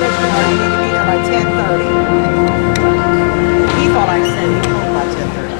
Richmond, or you need to be there by 10:30. He thought I said he told by 10:30.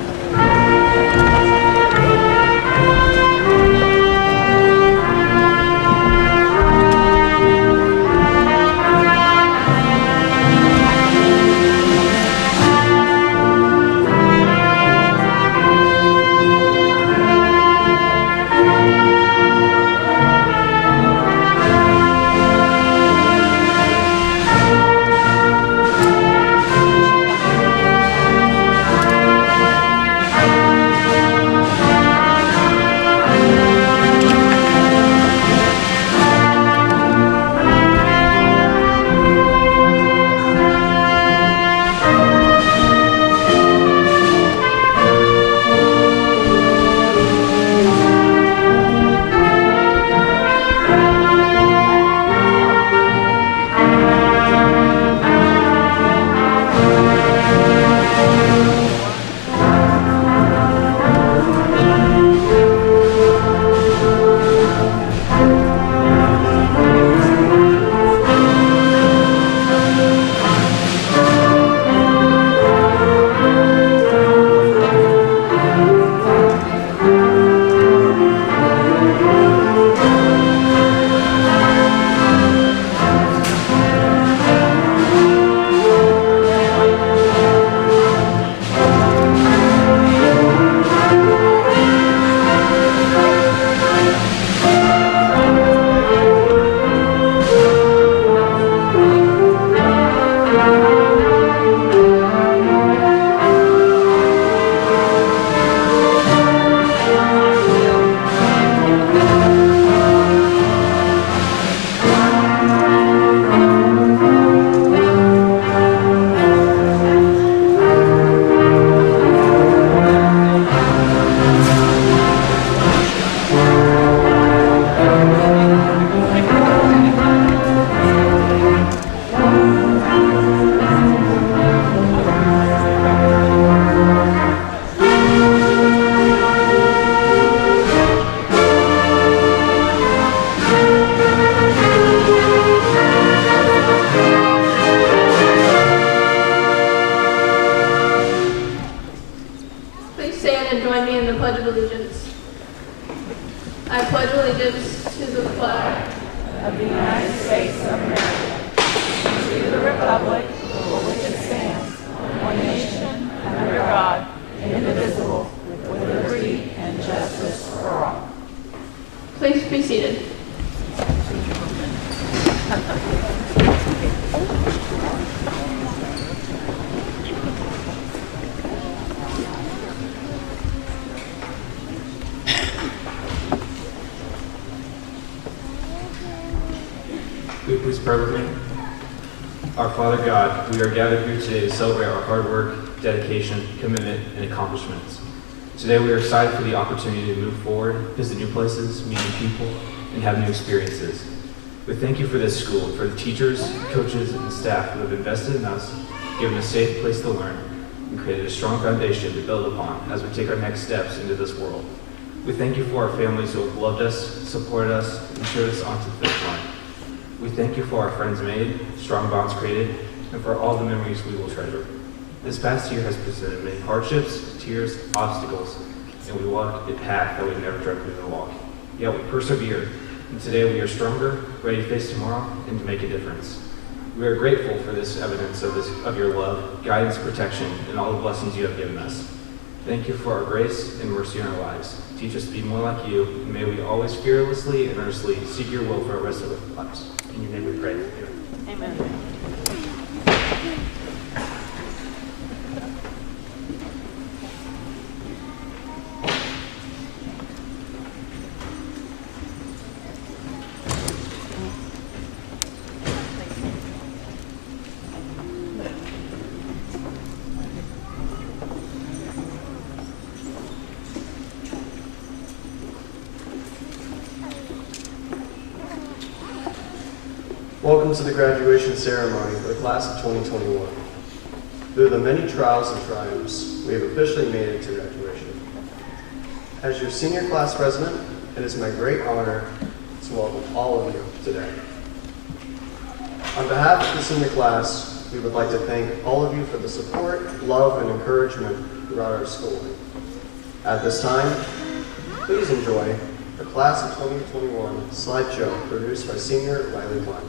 Will you please pray with me? Our Father God, we are gathered here today to celebrate our hard work, dedication, commitment, and accomplishments. Today we are excited for the opportunity to move forward, visit new places, meet new people, and have new experiences. We thank you for this school, for the teachers, coaches, and staff who have invested in us, given a safe place to learn, and created a strong foundation to build upon as we take our next steps into this world. We thank you for our families who have loved us, supported us, and cheered us on to the finish line. We thank you for our friends made, strong bonds created, and for all the memories we will treasure. This past year has presented many hardships, tears, obstacles, and we walked a path that we never dreamt we would walk. Yet we persevered, and today we are stronger, ready to face tomorrow, and to make a difference. We are grateful for this evidence of your love, guidance, protection, and all the blessings you have given us. Thank you for our grace and mercy in our lives. Teach us to be more like you, and may we always fearlessly and earnestly seek your will for our rest of our lives. In your name we pray. Amen. Welcome to the graduation ceremony for the class of 2021. Through the many trials and triumphs, we have officially made it to graduation. As your senior class president, it is my great honor to welcome all of you today. On behalf of the senior class, we would like to thank all of you for the support, love, and encouragement throughout our schooling. At this time, please enjoy the Class of 2021 slideshow produced by Senior Riley Klein.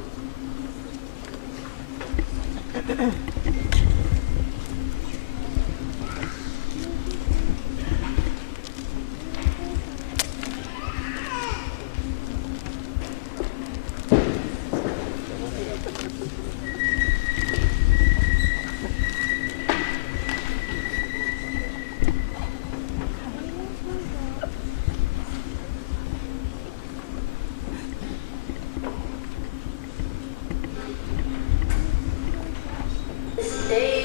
Stay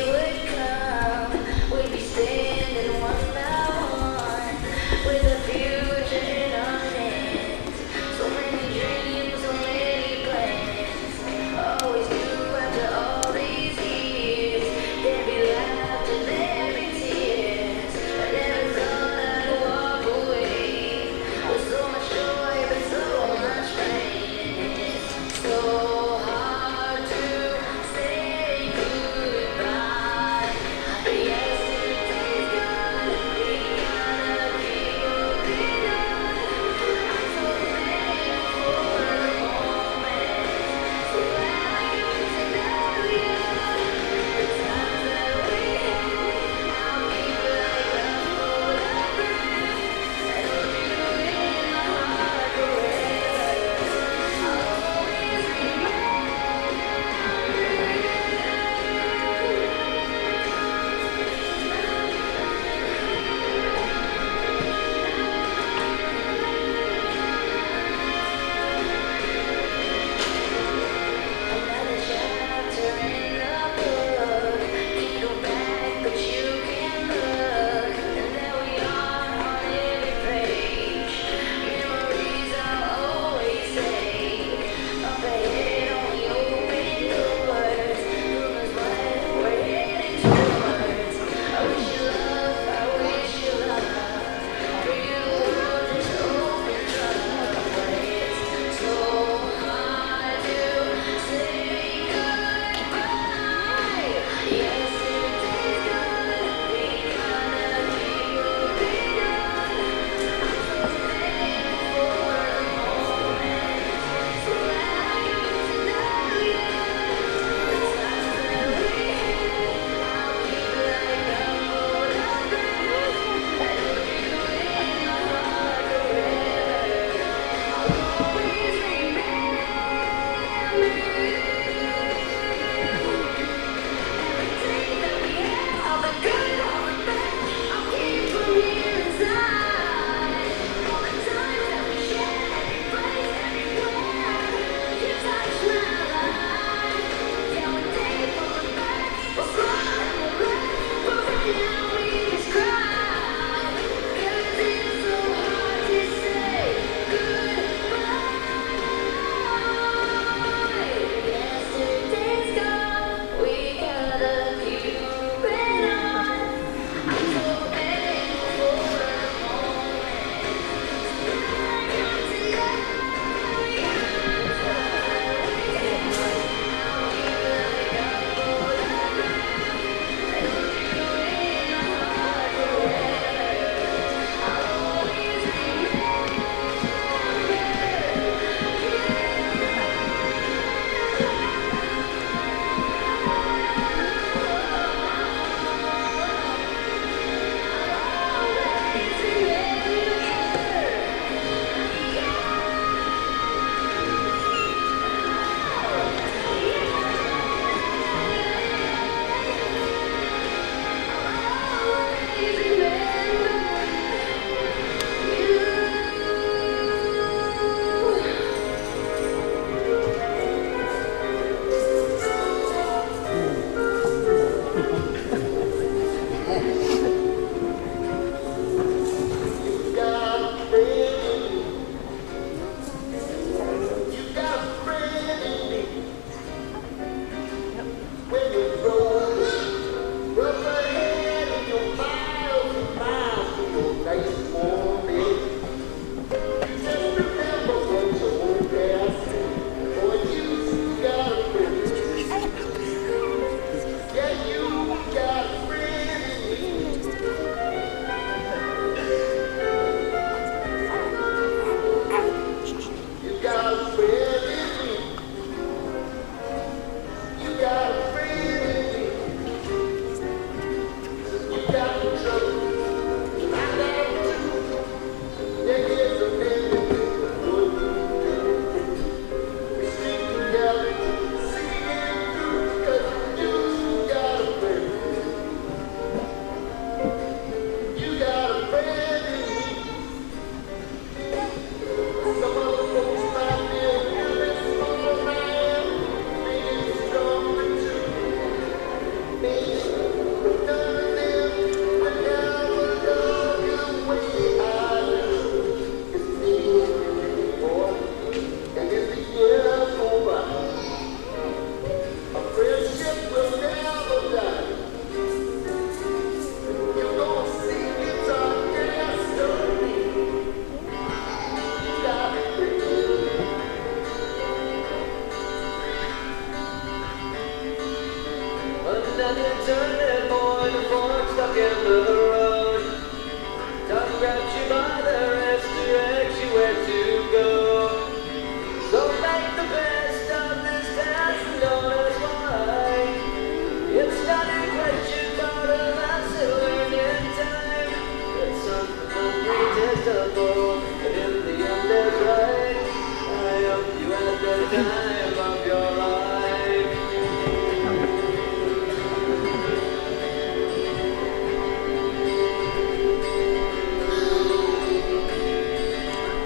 and you turn it, boy, the fork stuck in the road. Time grabs you by the wrist, directs you where to go. So make the best of this task and don't ask why. It's not a question, but a lesson learned in time. It's something unpredictable, but in the end it's right. I hope you had the time of your life.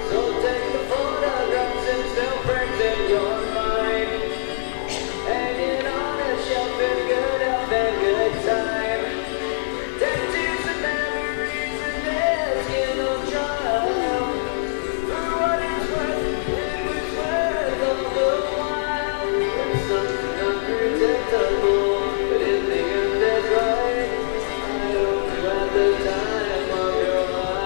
So take the photographs and still frames in your mind. Hanging on a shelf in good health and good time. Tattoos and memories and their skin on trial. For what it's worth, it was worth all the while. It's something unpredictable, but in the end it's right. I hope you had the time of your life.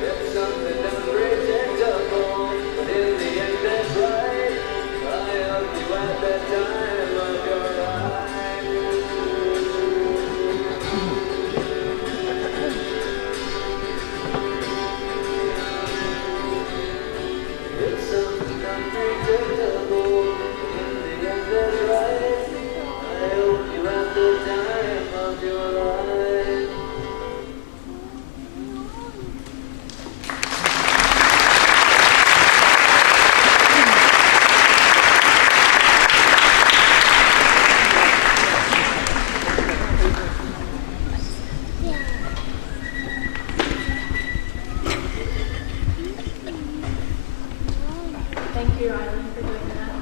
It's something unpredictable, but in the end it's right. I hope you had the time of your life. It's something unpredictable, but in the end it's right. I hope you had the time of your life. Thank you, Riley, for doing that.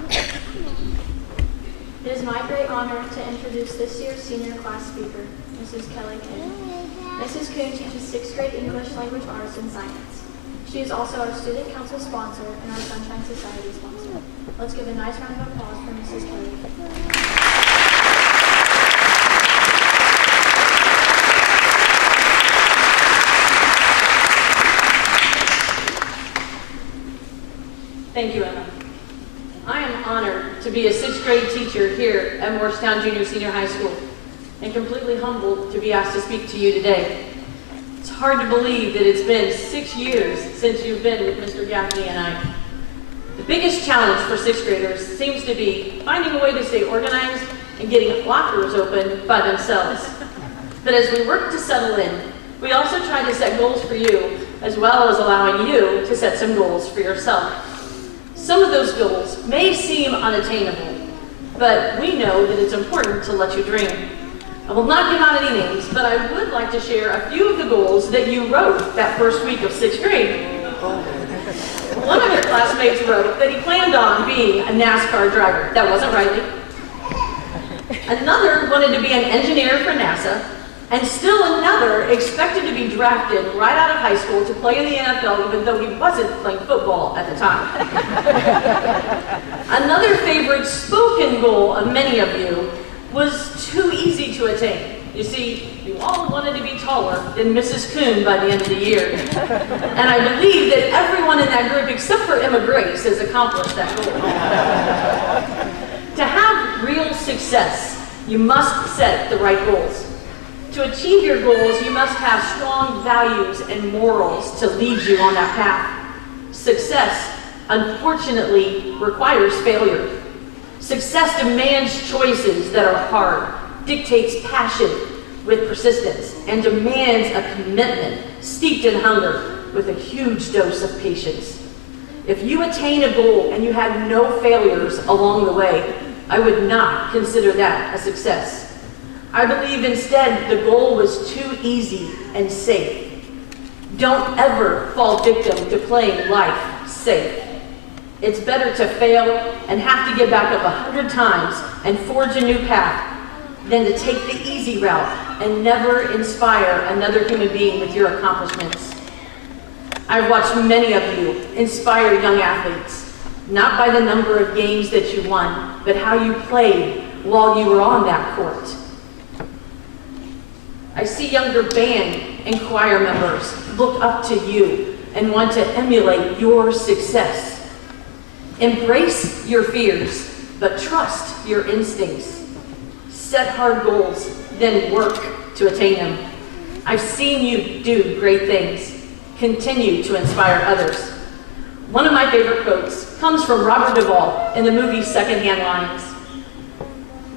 It is my great honor to introduce this year's senior class speaker, Mrs. Kelly King. Mrs. Kuhn teaches 6th grade English Language Arts and Science. She is also our Student Council sponsor and our Sunshine Society sponsor. Let's give a nice round of applause for Mrs. Kelly King. Thank you, Emma. I am honored to be a 6th grade teacher here at Morristown Jr Senior High School and completely humbled to be asked to speak to you today. It's hard to believe that it's been 6 years since you've been with Mr. Gaffney and I. The biggest challenge for 6th graders seems to be finding a way to stay organized and getting lockers open by themselves. But as we work to settle in, we also try to set goals for you, as well as allowing you to set some goals for yourself. Some of those goals may seem unattainable, but we know that it's important to let you dream. I will not give out any names, but I would like to share a few of the goals that you wrote that first week of 6th grade. One of your classmates wrote that he planned on being a NASCAR driver. That wasn't Riley. Another wanted to be an engineer for NASA, and still another expected to be drafted right out of high school to play in the NFL, even though he wasn't playing football at the time. Another favorite spoken goal of many of you was too easy to attain. You see, you all wanted to be taller than Mrs. Kuhn by the end of the year. And I believe that everyone in that group, except for Emma Grace, has accomplished that goal. To have real success, you must set the right goals. To achieve your goals, you must have strong values and morals to lead you on that path. Success, unfortunately, requires failure. Success demands choices that are hard, dictates passion with persistence, and demands a commitment steeped in hunger with a huge dose of patience. If you attain a goal and you have no failures along the way, I would not consider that a success. I believe instead the goal was too easy and safe. Don't ever fall victim to playing life safe. It's better to fail and have to get back up 100 times and forge a new path than to take the easy route and never inspire another human being with your accomplishments. I've watched many of you inspire young athletes, not by the number of games that you won, but how you played while you were on that court. I see younger band and choir members look up to you and want to emulate your success. Embrace your fears, but trust your instincts. Set hard goals, then work to attain them. I've seen you do great things. Continue to inspire others. One of my favorite quotes comes from Robert Duvall in the movie Secondhand Lines.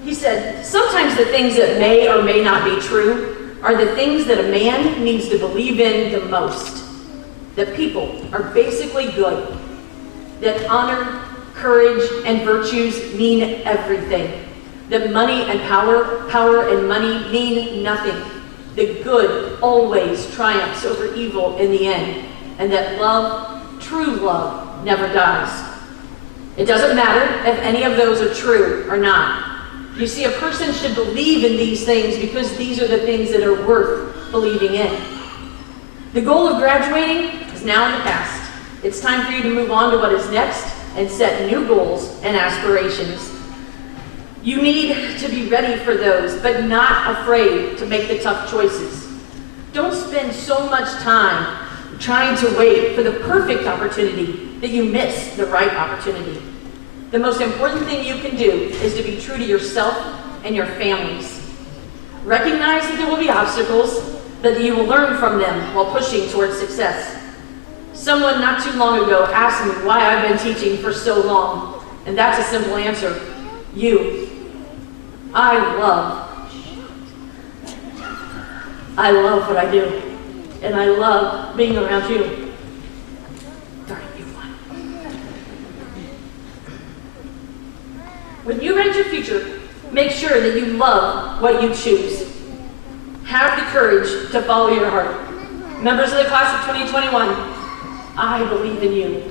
He said, "Sometimes the things that may or may not be true are the things that a man needs to believe in the most. That people are basically good. That honor, courage, and virtues mean everything. That money and power and money mean nothing. That good always triumphs over evil in the end. And that love, true love, never dies." It doesn't matter if any of those are true or not. You see, a person should believe in these things because these are the things that are worth believing in. The goal of graduating is now in the past. It's time for you to move on to what is next and set new goals and aspirations. You need to be ready for those, but not afraid to make the tough choices. Don't spend so much time trying to wait for the perfect opportunity that you miss the right opportunity. The most important thing you can do is to be true to yourself and your families. Recognize that there will be obstacles, but that you will learn from them while pushing towards success. Someone not too long ago asked me why I've been teaching for so long, and that's a simple answer. You. I love what I do, and I love being around you. Darn, you won. When you write your future, make sure that you love what you choose. Have the courage to follow your heart. Members of the class of 2021, I believe in you.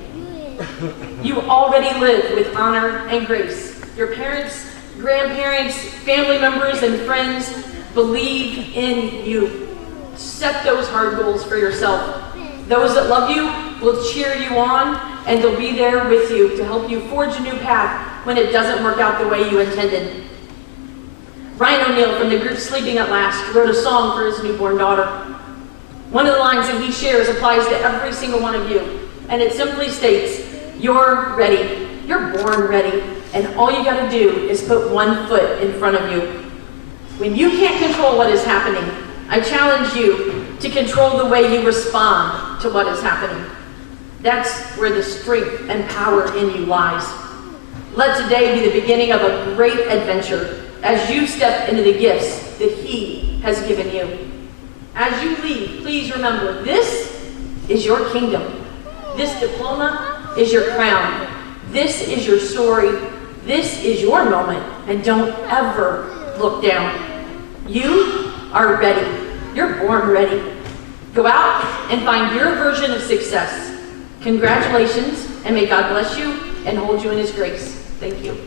You already live with honor and grace. Your parents, grandparents, family members, and friends believe in you. Set those hard goals for yourself. Those that love you will cheer you on, and they'll be there with you to help you forge a new path when it doesn't work out the way you intended. Ryan O'Neill from the group Sleeping at Last wrote a song for his newborn daughter. One of the lines that he shares applies to every single one of you, and it simply states, "You're ready. You're born ready, and all you gotta do is put one foot in front of you." When you can't control what is happening, I challenge you to control the way you respond to what is happening. That's where the strength and power in you lies. Let today be the beginning of a great adventure as you step into the gifts that He has given you. As you leave, please remember, this is your kingdom. This diploma is your crown. This is your story. This is your moment, and don't ever look down. You are ready. You're born ready. Go out and find your version of success. Congratulations, and may God bless you and hold you in His grace. Thank you.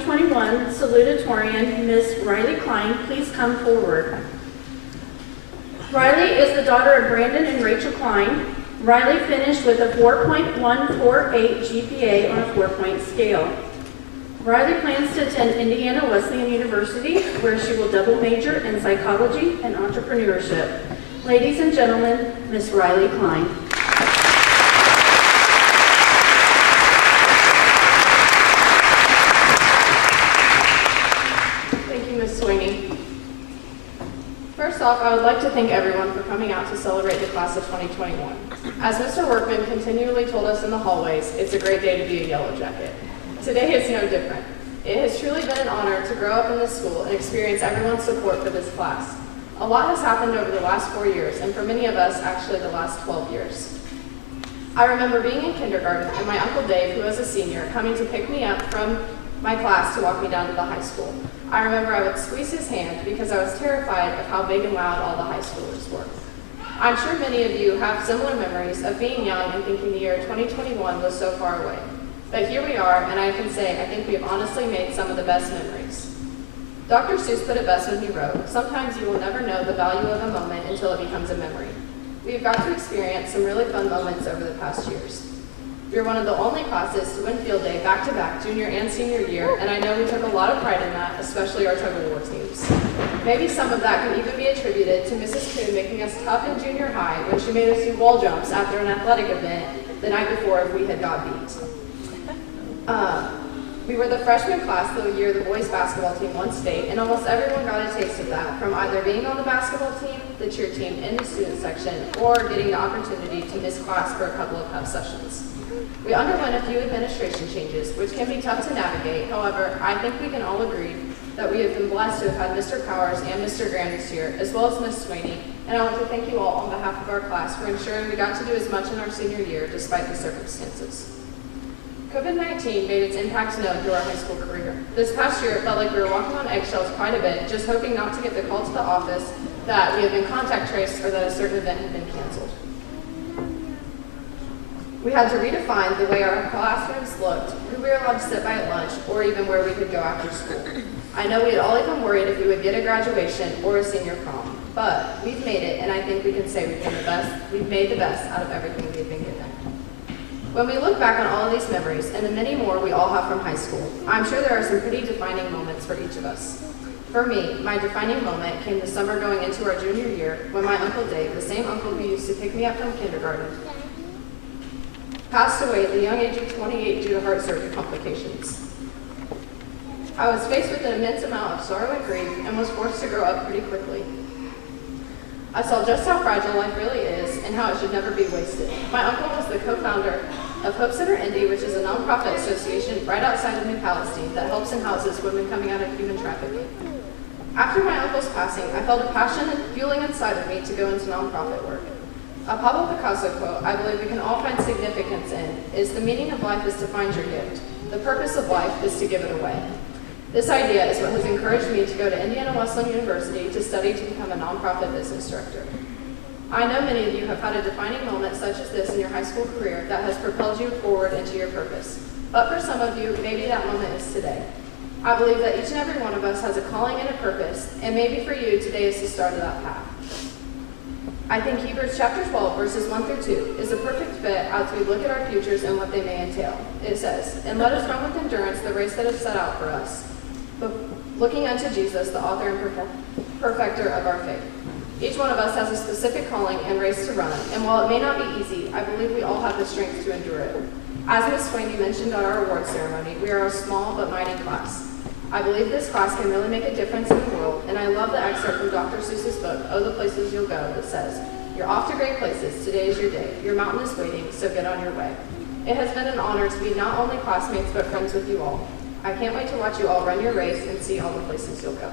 2021 salutatorian, Ms. Riley Klein, please come forward. Riley is the daughter of Brandon and Rachel Klein. Riley finished with a 4.148 GPA on a 4-point scale. Riley plans to attend Indiana Wesleyan University, where she will double major in psychology and entrepreneurship. Ladies and gentlemen, Ms. Riley Klein. Thank you, Ms. Sweeney. First off, I would like to thank everyone for coming out to celebrate the class of 2021. As Mr. Workman continually told us in the hallways, it's a great day to be a Yellow Jacket. Today is no different. It has truly been an honor to grow up in this school and experience everyone's support for this class. A lot has happened over the last 4 years, and for many of us, actually the last 12 years. I remember being in kindergarten and my Uncle Dave, who was a senior, coming to pick me up from my class to walk me down to the high school. I remember I would squeeze his hand because I was terrified of how big and loud all the high schoolers were. I'm sure many of you have similar memories of being young and thinking the year 2021 was so far away. But here we are, and I can say I think we have honestly made some of the best memories. Dr. Seuss put it best when he wrote, "Sometimes you will never know the value of a moment until it becomes a memory." We have got to experience some really fun moments over the past years. We were one of the only classes to win field day back-to-back junior and senior year, and I know we took a lot of pride in that, especially our tug-of-war teams. Maybe some of that could even be attributed to Mrs. Kuhn making us tough in junior high when she made us do wall jumps after an athletic event the night before if we had got beat. We were the freshman class the year the boys basketball team won state, and almost everyone got a taste of that, from either being on the basketball team, the cheer team, in the student section, or getting the opportunity to miss class for a couple of pep sessions. We underwent a few administration changes, which can be tough to navigate. However, I think we can all agree that we have been blessed to have had Mr. Powers and Mr. Graham this year, as well as Ms. Sweeney, and I want to thank you all on behalf of our class for ensuring we got to do as much in our senior year despite the circumstances. COVID-19 made its impact known through our high school career. This past year, it felt like we were walking on eggshells quite a bit, just hoping not to get the call to the office that we had been contact traced or that a certain event had been canceled. We had to redefine the way our classrooms looked, who we were allowed to sit by at lunch, or even where we could go after school. I know we had all even worried if we would get a graduation or a senior prom, but we've made it, and I think we can say we've made the best out of everything we've been given. When we look back on all of these memories, and the many more we all have from high school, I'm sure there are some pretty defining moments for each of us. For me, my defining moment came the summer going into our junior year when my Uncle Dave, the same uncle who used to pick me up from kindergarten, passed away at the young age of 28 due to heart surgery complications. I was faced with an immense amount of sorrow and grief and was forced to grow up pretty quickly. I saw just how fragile life really is and how it should never be wasted. My uncle was the co-founder of Hope Center Indy, which is a nonprofit association right outside of New Palestine that helps and houses women coming out of human trafficking. After my uncle's passing, I felt a passion and fueling inside of me to go into nonprofit work. A Pablo Picasso quote I believe we can all find significance in is, "The meaning of life is to find your gift. The purpose of life is to give it away." This idea is what has encouraged me to go to Indiana Wesleyan University to study to become a nonprofit business director. I know many of you have had a defining moment such as this in your high school career that has propelled you forward into your purpose. But for some of you, maybe that moment is today. I believe that each and every one of us has a calling and a purpose, and maybe for you, today is the start of that path. I think Hebrews chapter 12, verses 1 through 2 is a perfect fit as we look at our futures and what they may entail. It says, "And let us run with endurance the race that is set out for us, but looking unto Jesus, the author and perfecter of our faith." Each one of us has a specific calling and race to run, and while it may not be easy, I believe we all have the strength to endure it. As Ms. Sweeney mentioned at our awards ceremony, we are a small but mighty class. I believe this class can really make a difference in the world, and I love the excerpt from Dr. Seuss's book, "Oh, the Places You'll Go," that says, "You're off to great places, today is your day, your mountain is waiting, so get on your way." It has been an honor to be not only classmates but friends with you all. I can't wait to watch you all run your race and see all the places you'll go.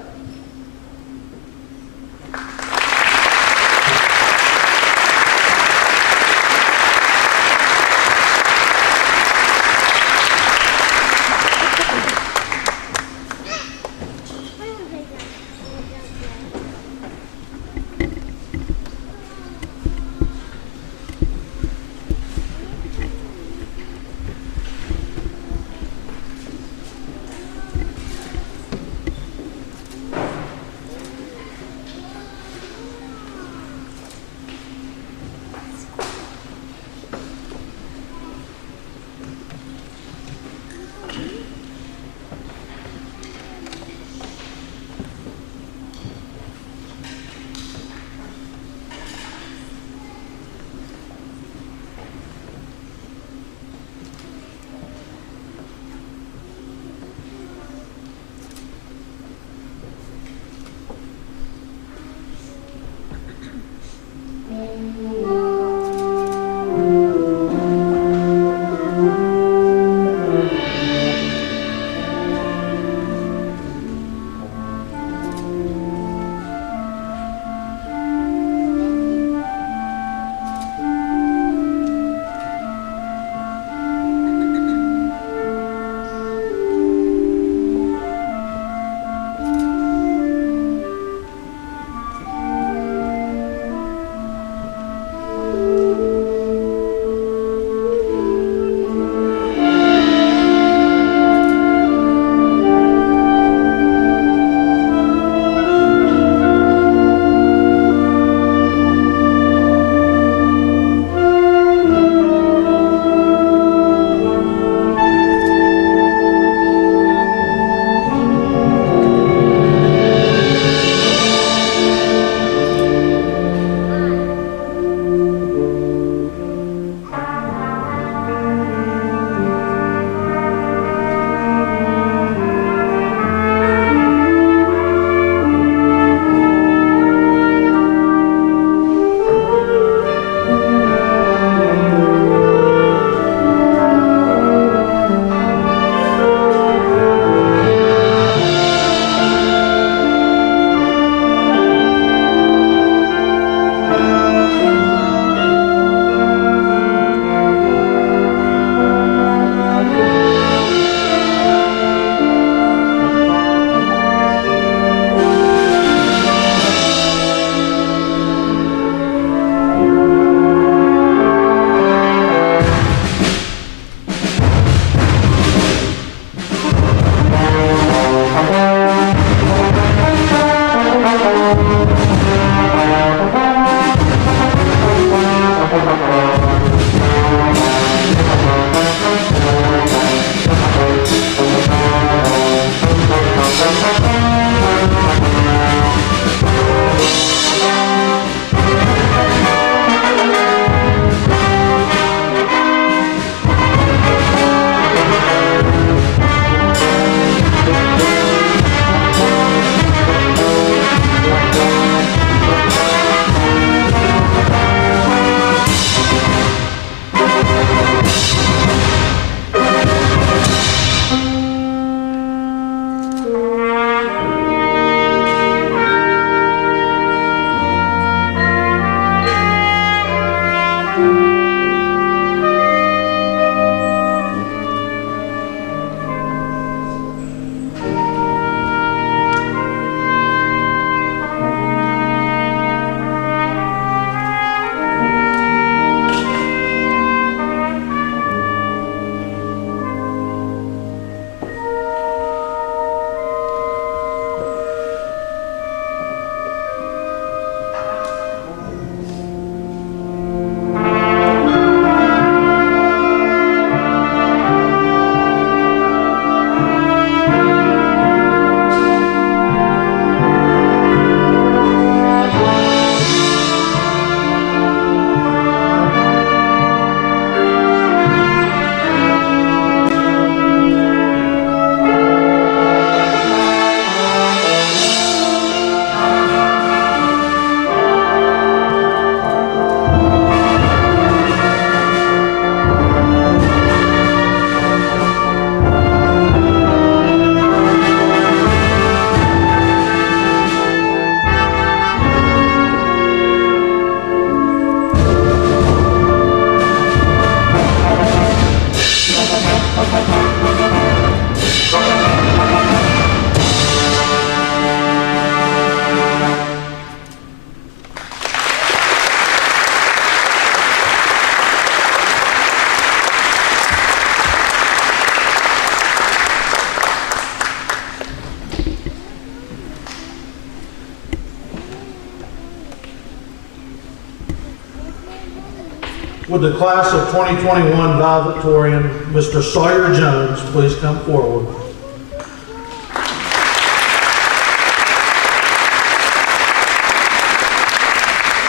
Would the class of 2021 valedictorian, Mr. Sawyer Jones, please come forward?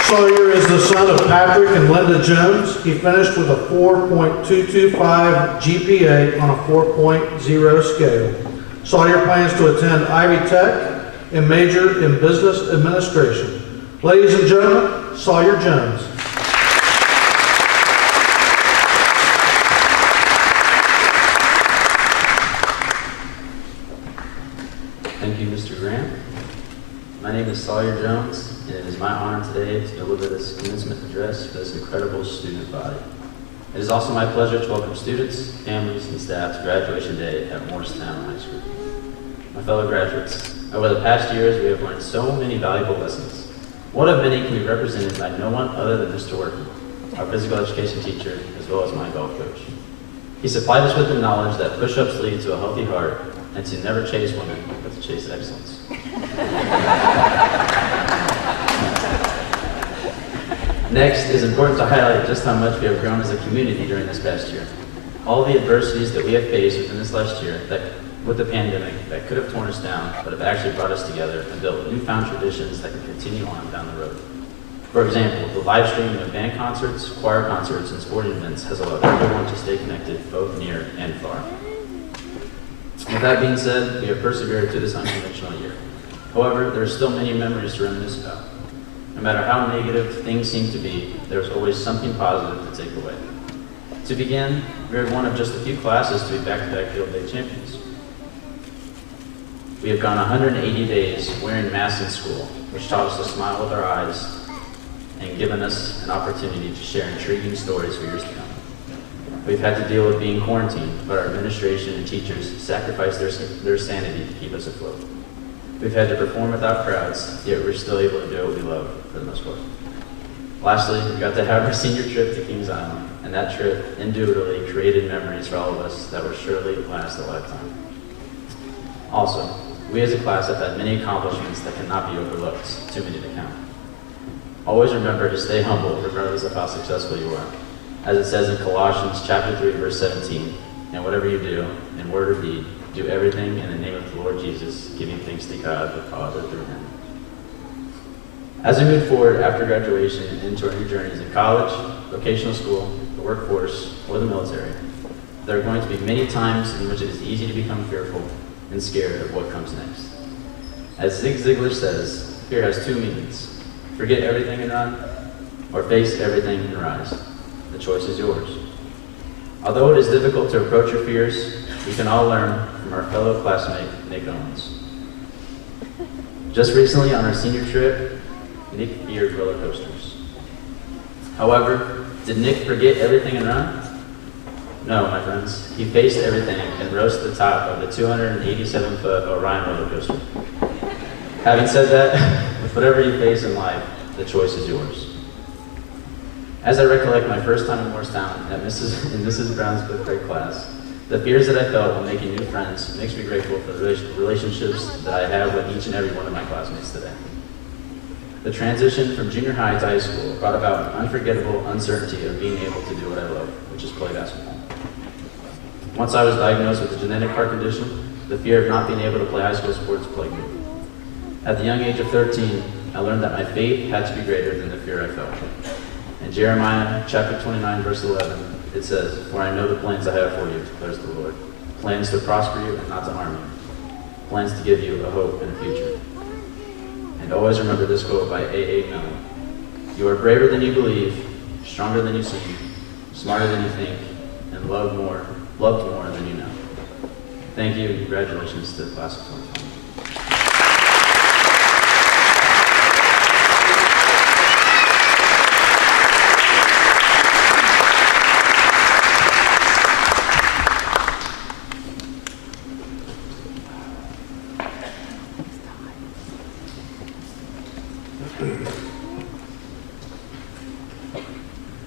Sawyer is the son of Patrick and Linda Jones. He finished with a 4.225 GPA on a 4.0 scale. Sawyer plans to attend Ivy Tech and major in business administration. Ladies and gentlemen, Sawyer Jones. Thank you, Mr. Grant. My name is Sawyer Jones, and it is my honor today to deliver this commencement address for this incredible student body. It is also my pleasure to welcome students, families, and staff to graduation day at Morristown High School. My fellow graduates, over the past years, we have learned so many valuable lessons. One of many can be represented by no one other than Mr. Workman, our physical education teacher, as well as my golf coach. He supplied us with the knowledge that push-ups lead to a healthy heart, and to never chase women, but to chase excellence. Next, it is important to highlight just how much we have grown as a community during this past year. All the adversities that we have faced within this last year, with the pandemic, that could have torn us down, but have actually brought us together and built newfound traditions that can continue on down the road. For example, the live streaming of band concerts, choir concerts, and sporting events has allowed everyone to stay connected both near and far. With that being said, we have persevered through this unconventional year. However, there are still many memories to reminisce about. No matter how negative things seem to be, there's always something positive to take away. To begin, we are one of just a few classes to be back-to-back field day champions. We have gone 180 days wearing masks in school, which taught us to smile with our eyes and given us an opportunity to share intriguing stories for years to come. We've had to deal with being quarantined, but our administration and teachers sacrificed their sanity to keep us afloat. We've had to perform without crowds, yet we're still able to do what we love for the most part. Lastly, we got to have our senior trip to Kings Island, and that trip indubitably created memories for all of us that will surely last a lifetime. Also, we as a class have had many accomplishments that cannot be overlooked, too many to count. Always remember to stay humble regardless of how successful you are. As it says in Colossians chapter 3, verse 17, and whatever you do, in word or deed, do everything in the name of the Lord Jesus, giving thanks to God the Father through him. As we move forward after graduation and into our new journeys in college, vocational school, the workforce, or the military, there are going to be many times in which it is easy to become fearful and scared of what comes next. As Zig Ziglar says, fear has two meanings: forget everything and run, or face everything and rise. The choice is yours. Although it is difficult to approach your fears, we can all learn from our fellow classmate, Nick Owens. Just recently on our senior trip, Nick feared roller coasters. However, did Nick forget everything and run? No, my friends. He faced everything and rose to the top of the 287-foot Orion roller coaster. Having said that, with whatever you face in life, the choice is yours. As I recollect my first time in Morristown in Mrs. Brown's fifth grade class, the fears that I felt when making new friends makes me grateful for the relationships that I have with each and every one of my classmates today. The transition from junior high to high school brought about an unforgettable uncertainty of being able to do what I love, which is play basketball. Once I was diagnosed with a genetic heart condition, the fear of not being able to play high school sports plagued me. At the young age of 13, I learned that my faith had to be greater than the fear I felt. In Jeremiah chapter 29, verse 11, it says, "For I know the plans I have for you, declares the Lord. Plans to prosper you and not to harm you. Plans to give you a hope and a future." And always remember this quote by A.A. Milne: "You are braver than you believe, stronger than you seem, smarter than you think, and loved more than you know." Thank you, and congratulations to the class of 2020.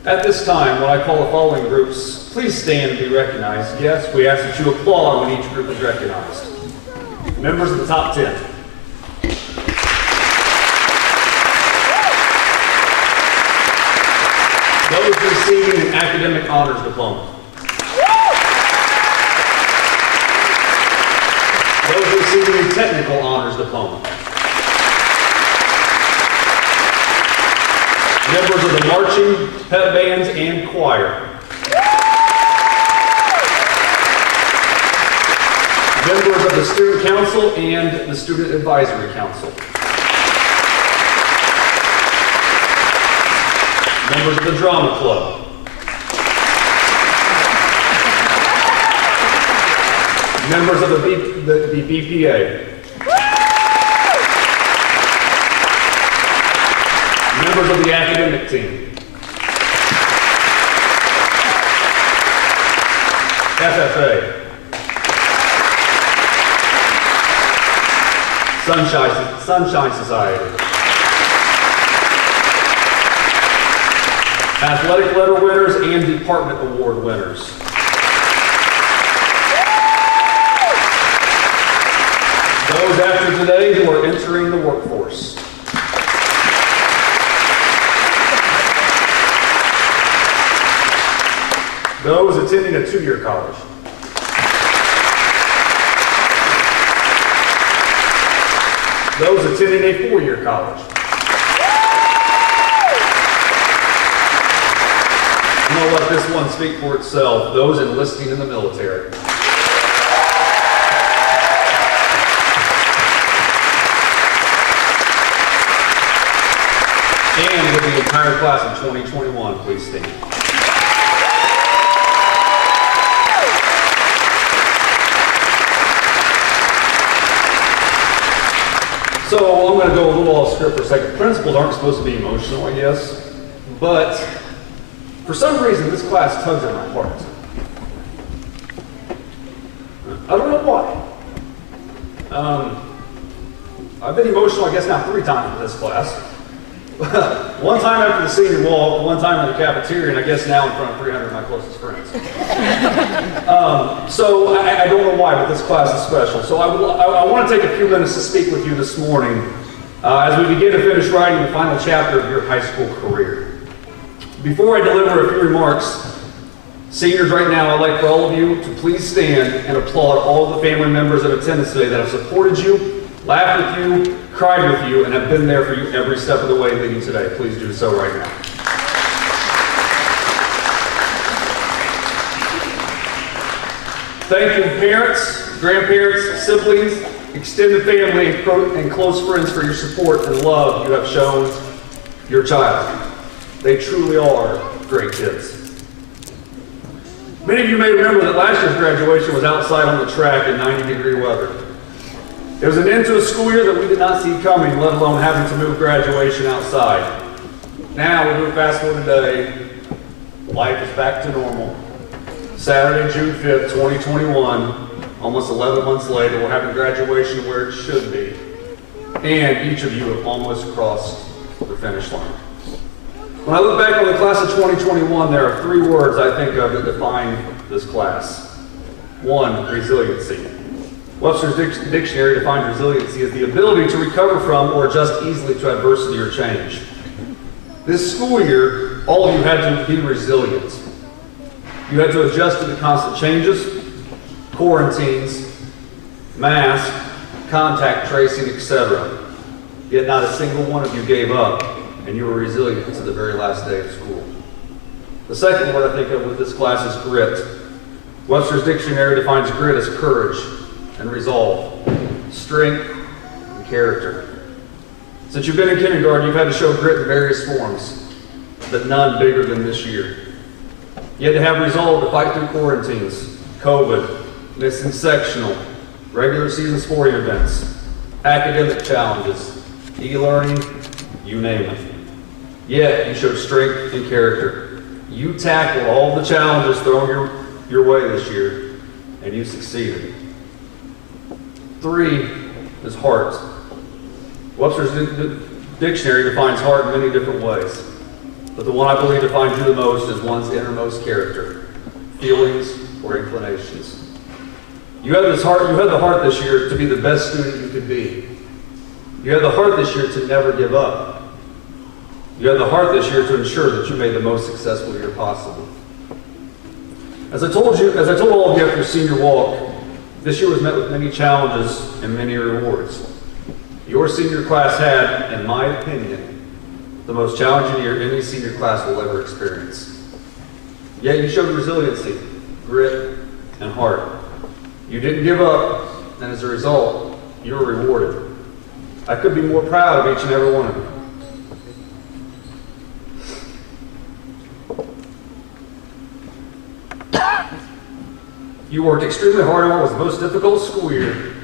At this time, when I call the following groups, please stand and be recognized. Yes, we ask that you applaud when each group is recognized. Members of the top 10. Those receiving an academic honors diploma. Those receiving a technical honors diploma. Members of the marching, pep bands, and choir. Members of the student council and the student advisory council. Members of the drama club. Members of the BPA. Members of the academic team. FFA. Sunshine Society. Athletic letter winners and department award winners. Those after today who are entering the workforce. Those attending a two-year college. Those attending a four-year college. I'm going to let this one speak for itself. Those enlisting in the military. And with the entire class of 2021, please stand. So I'm going to go a little off script for a second. Principals aren't supposed to be emotional, I guess, but for some reason this class tugs at my heart. I don't know why. I've been emotional, I guess, now 3 times with this class. One time after the senior walk, one time in the cafeteria, and I guess now in front of 300 of my closest friends. So I don't know why, but this class is special. So I want to take a few minutes to speak with you this morning as we begin to finish writing the final chapter of your high school career. Before I deliver a few remarks, seniors right now, I'd like for all of you to please stand and applaud all of the family members in attendance today that have supported you, laughed with you, cried with you, and have been there for you every step of the way leading today. Please do so right now. Thank you, parents, grandparents, siblings, extended family, and close friends for your support and love you have shown your child. They truly are great kids. Many of you may remember that last year's graduation was outside on the track in 90-degree weather. It was an end to a school year that we did not see coming, let alone having to move graduation outside. Now, we move fast forward today, life is back to normal. Saturday, June 5th, 2021, almost 11 months later, we're having graduation where it should be. And each of you have almost crossed the finish line. When I look back on the class of 2021, there are 3 words I think of that define this class. 1, resiliency. Webster's Dictionary defines resiliency as the ability to recover from or adjust easily to adversity or change. This school year, all of you had to be resilient. You had to adjust to the constant changes, quarantines, masks, contact tracing, etc. Yet not a single one of you gave up, and you were resilient to the very last day of school. The second word I think of with this class is grit. Webster's Dictionary defines grit as courage and resolve, strength, and character. Since you've been in kindergarten, you've had to show grit in various forms, but none bigger than this year. You had to have resolve to fight through quarantines, COVID, missing sectional, regular season sporting events, academic challenges, e-learning, you name it. Yet you showed strength and character. You tackled all the challenges thrown your way this year, and you succeeded. 3 is heart. Webster's Dictionary defines heart in many different ways, but the one I believe defines you the most is one's innermost character, feelings or inclinations. You had the heart this year to be the best student you could be. You had the heart this year to never give up. You have the heart this year to ensure that you made the most successful year possible. As I told all of you after your senior walk, this year was met with many challenges and many rewards. Your senior class had, in my opinion, the most challenging year any senior class will ever experience. Yet you showed resiliency, grit, and heart. You didn't give up, and as a result, you were rewarded. I could be more proud of each and every one of you. You worked extremely hard on what was the most difficult school year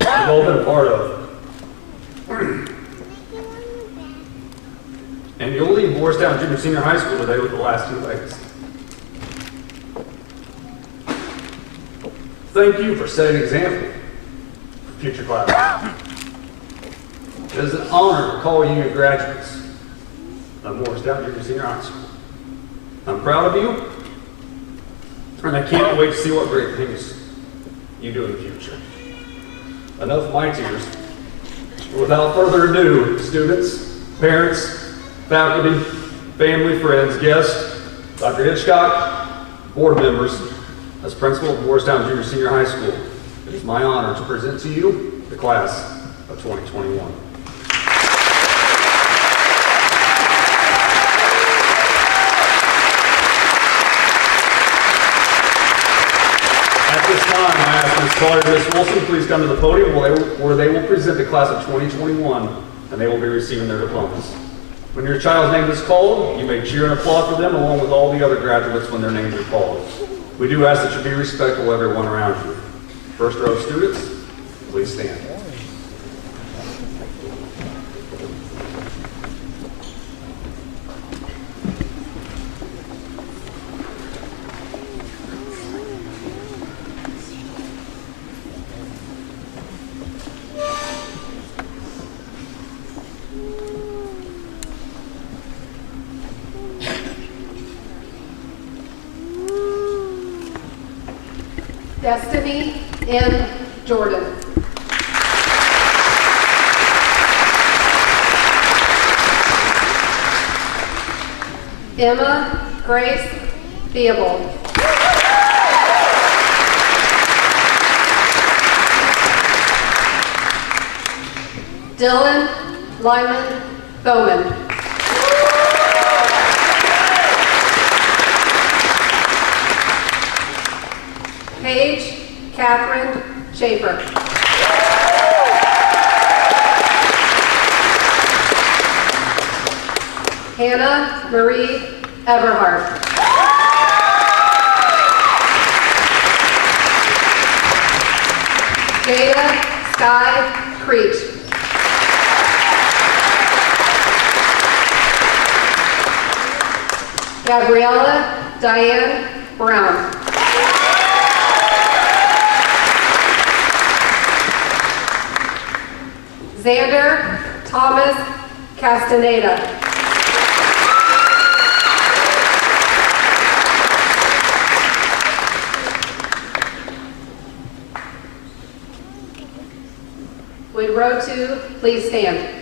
you've all been a part of. And you'll leave Morristown Junior Senior High School today with the last two legs. Thank you for setting an example for future classes. It is an honor to call you graduates of Morristown Junior Senior High School. I'm proud of you, and I can't wait to see what great things you do in the future. Enough of my tears. Without further ado, students, parents, faculty, family, friends, guests, Dr. Hitchcock, board members, as principal of Morristown Junior Senior High School, it is my honor to present to you the class of 2021. At this time, I ask Ms. Carter and Ms. Wilson please come to the podium where they will present the class of 2021, and they will be receiving their diplomas. When your child's name is called, you may cheer and applaud for them along with all the other graduates when their names are called. We do ask that you be respectful of everyone around you. First row students, please stand. Destiny M. Jordan. Emma Grace Theobald. Dylan Lyman Bowman. Paige Catherine Schaefer. Hannah Marie Everhart. Jada Sky Creech. Gabriella Diane Brown. Xander Thomas Castaneda. Would row 2 please stand?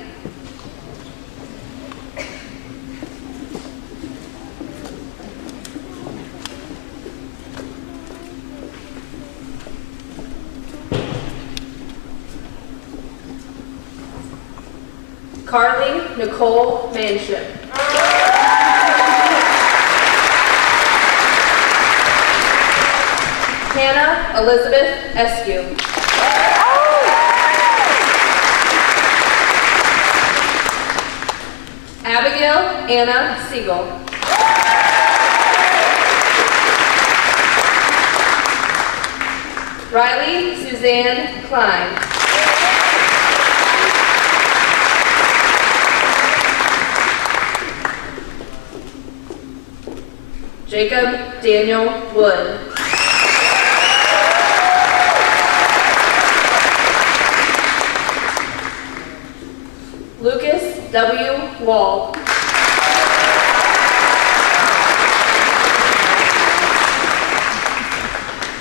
Carly Nicole Manship. Hannah Elizabeth Eskew. Abigail Anna Siegel. Riley Suzanne Klein. Jacob Daniel Wood. Lucas W. Wall.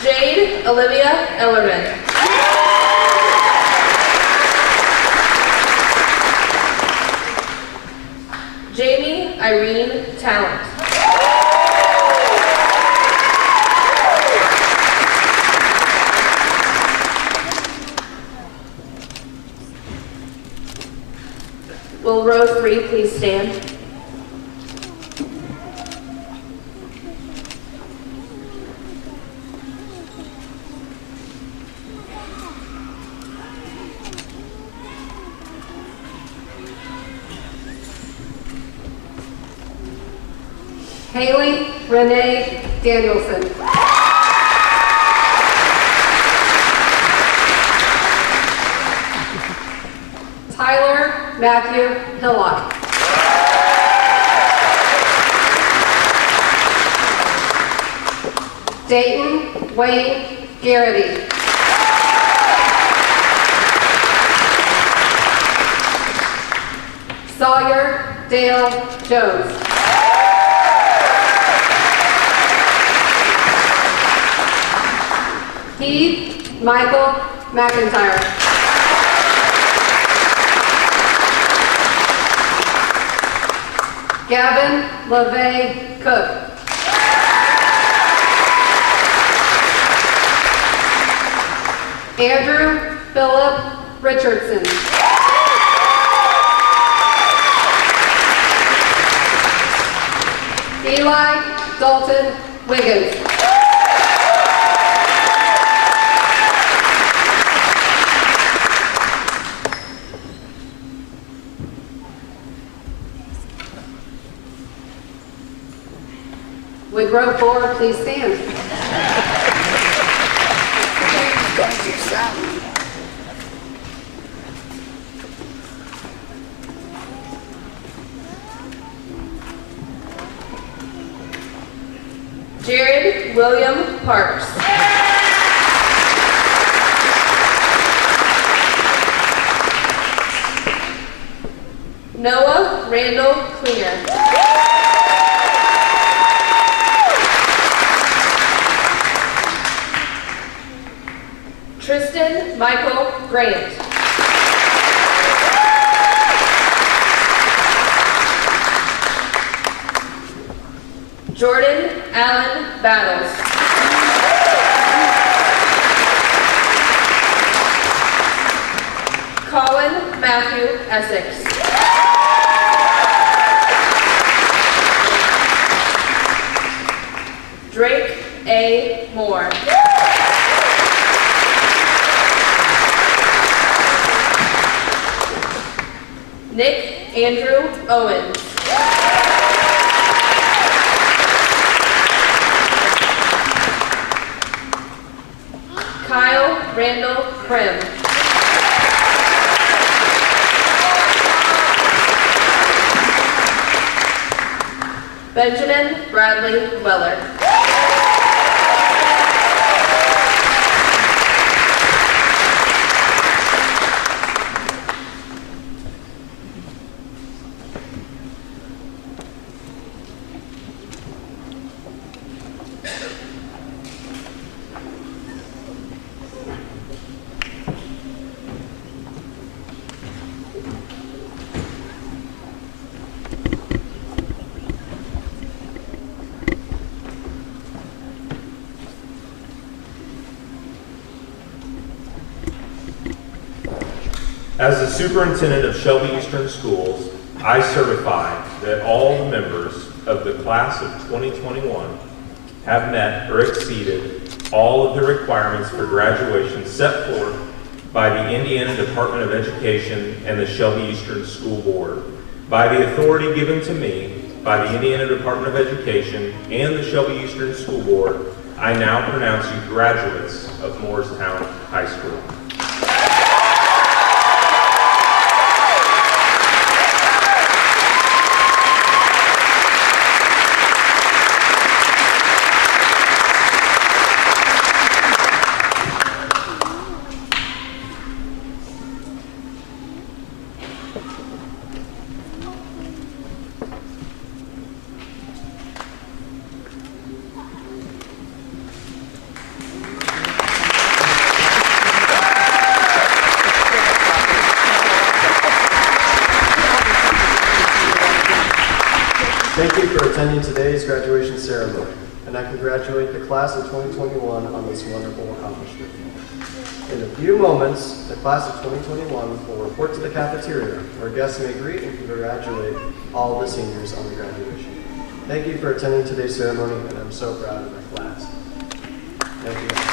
Jade Olivia Ellerman. talent. Will row 3 please stand? Haley Renee Danielson. Tyler Matthew Hillock. Dayton Wayne Garrity. Sawyer Dale Jones. Heath Michael McIntyre. Gavin LeVay Cook. Andrew Philip Richardson. Eli Dalton Wiggins. Would row 4 please stand? Jared William Parks. Noah Randall Klinger. Tristan Michael Grant. Jordan Allen Battles. Colin Matthew Essex. Drake A. Moore. Nick Andrew Owens. Kyle Randall Krim. Benjamin Bradley Weller. As the superintendent of Shelby Eastern Schools, I certify that all the members of the class of 2021 have met or exceeded all of the requirements for graduation set forth by the Indiana Department of Education and the Shelby Eastern School Board. By the authority given to me by the Indiana Department of Education and the Shelby Eastern School Board, I now pronounce you graduates of Morristown High School. Thank you for attending today's graduation ceremony, and I congratulate the class of 2021 on this wonderful accomplishment. In a few moments, the class of 2021 will report to the cafeteria, where guests may greet and congratulate all the seniors on the graduation. Thank you for attending today's ceremony, and I'm so proud of my class. Thank you.